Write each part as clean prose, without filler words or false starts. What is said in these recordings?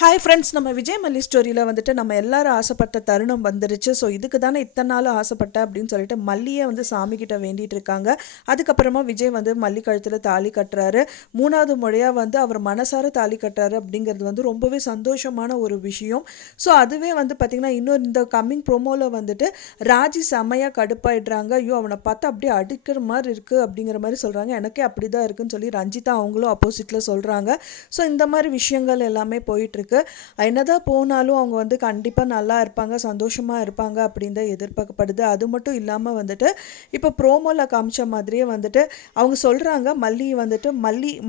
Hi friends, நம்ம விஜய் மல்லி ஸ்டோரியில் வந்துட்டு நம்ம எல்லாரும் ஆசைப்பட்ட தருணம் வந்துருச்சு. ஸோ இதுக்கு தானே இத்தனை நாள் ஆசைப்பட்டேன் அப்படின்னு சொல்லிட்டு மல்லியை வந்து சாமிக்கிட்ட வேண்டிகிட்டு இருக்காங்க. அதுக்கப்புறமா விஜய் வந்து மல்லி கழுத்தில் தாலி கட்டுறாரு. 3வது முறையாக வந்து அவர் மனசார தாலி கட்டுறாரு அப்படிங்கிறது வந்து ரொம்பவே சந்தோஷமான ஒரு விஷயம். ஸோ அதுவே வந்து பார்த்திங்கன்னா இன்னொரு இந்த கம்மிங் ப்ரோமோவில் வந்துட்டு ராஜி செம்மையாக கடுப்பாயிடுறாங்க. ஐயோ அவனை பார்த்தா அப்படியே அடிக்கிற மாதிரி இருக்குது அப்படிங்கிற மாதிரி சொல்கிறாங்க. எனக்கே அப்படி தான் இருக்குன்னு சொல்லி ரஞ்சிதா அவங்களும் ஆப்போசிட்டில் சொல்கிறாங்க. ஸோ இந்த மாதிரி விஷயங்கள் எல்லாமே போயிட்டுருக்கு. என்னதான் போனாலும் அவங்க வந்து கண்டிப்பாக நல்லா இருப்பாங்க, சந்தோஷமாக இருப்பாங்க அப்படின்னு தான் எதிர்பார்க்கப்படுது. அது மட்டும் இல்லாமல் வந்துட்டு இப்போ ப்ரோமோவில் காமிச்ச மாதிரியே வந்துட்டு அவங்க சொல்கிறாங்க மல்லி வந்துட்டு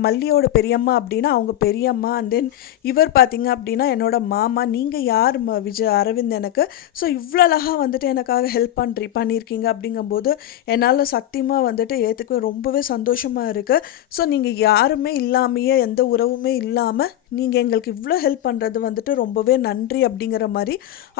மல்லியோட பெரியம்மா அப்படின்னா அவங்க பெரியம்மா. அண்ட் தென் இவர் பார்த்தீங்க அப்படின்னா என்னோட மாமா. நீங்கள் யார் விஜய் அரவிந்த் எனக்கு. ஸோ இவ்வளோ அழகாக வந்துட்டு எனக்காக ஹெல்ப் பண்ணியிருக்கீங்க அப்படிங்கும்போது என்னால் சத்தியமாக வந்துட்டு ஏற்றுக்க ரொம்பவே சந்தோஷமாக இருக்குது. ஸோ நீங்கள் யாருமே இல்லாமையே எந்த உறவுமே இல்லாமல் நீங்கள் எங்களுக்கு இவ்வளோ ஹெல்ப் பண்ணுறது வந்துட்டு ரொம்பவே நன்றி அப்படிங்கிற மாதிரி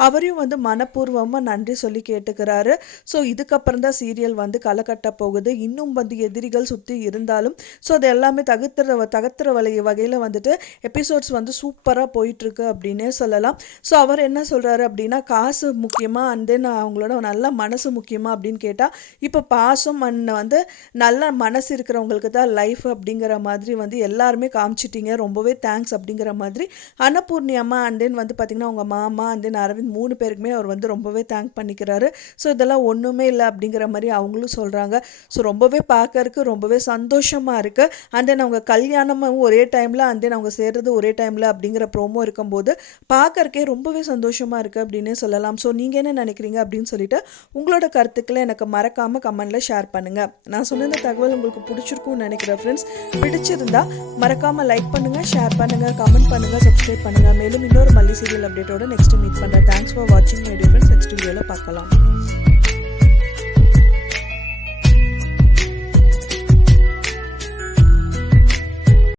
அவரையும் வந்து மனப்பூர்வமாக நன்றி சொல்லி கேட்டுக்கிறாரு. ஸோ இதுக்கப்புறம் தான் சீரியல் வந்து களை கட்ட போகுது. இன்னும் வந்து எதிரிகள் சுற்றி இருந்தாலும் ஸோ அது எல்லாமே தகர்த்துற வகையில் வந்துட்டு எபிசோட்ஸ் வந்து சூப்பராக போயிட்டுருக்கு அப்படின்னே சொல்லலாம். ஸோ அவர் என்ன சொல்கிறாரு அப்படின்னா காசு முக்கியமாக அண்ட் தென் அவங்களோட நல்ல மனசு முக்கியமாக அப்படின்னு கேட்டால் இப்போ பாசம் வந்து நல்ல மனசு இருக்கிறவங்களுக்கு தான் லைஃப் அப்படிங்கிற மாதிரி வந்து எல்லாருமே காமிச்சிட்டிங்க, ரொம்பவே தேங்க்ஸ் அப்படிங்கிற மாதிரி அன்னபூர்ணி அம்மா அண்ட் தென் வந்து பார்த்திங்கன்னா அவங்க மாமா அண்ட் தென் அரவிந்த் 3 பேருக்குமே அவர் வந்து ரொம்பவே தேங்க் பண்ணிக்கிறாரு. ஸோ இதெல்லாம் ஒன்றுமே இல்லை அப்படிங்கிற மாதிரி அவங்களும் சொல்கிறாங்க. ஸோ ரொம்பவே பார்க்கறதுக்கு ரொம்பவே சந்தோஷமாக இருக்குது. அண்ட் தென் அவங்க கல்யாணமும் ஒரே டைமில் அண்ட் தென் அவங்க சேர்றது ஒரே டைமில் அப்படிங்கிற ப்ரோமோ இருக்கும்போது பார்க்கறக்கே ரொம்பவே சந்தோஷமாக இருக்குது அப்படின்னே சொல்லலாம். ஸோ நீங்கள் என்ன நினைக்கிறீங்க அப்படின்னு சொல்லிட்டு உங்களோட கருத்துக்களை எனக்கு மறக்காமல் கமெண்டில் ஷேர் பண்ணுங்கள். நான் சொன்ன இந்த தகவல் உங்களுக்கு பிடிச்சிருக்கும்னு நினைக்கிறேன் ஃப்ரெண்ட்ஸ். பிடிச்சிருந்தா மறக்காமல் லைக் பண்ணுங்கள், ஷேர் பண்ணுங்கள், கமெண்ட் பண்ணுங்கள், சப்ஸ்கிரைப் பண்ணுங்கள். மேலும் இன்னொரு மல்லி சீரியல் அப்டேட்டோட நெக்ஸ்ட் மீட் பண்ணுறேன். தேங்க்ஸ் ஃபார் வாட்சிங் மை டியர் ஃப்ரெண்ட்ஸ். நெக்ஸ்ட் வீடியோவில் பார்க்கலாம்.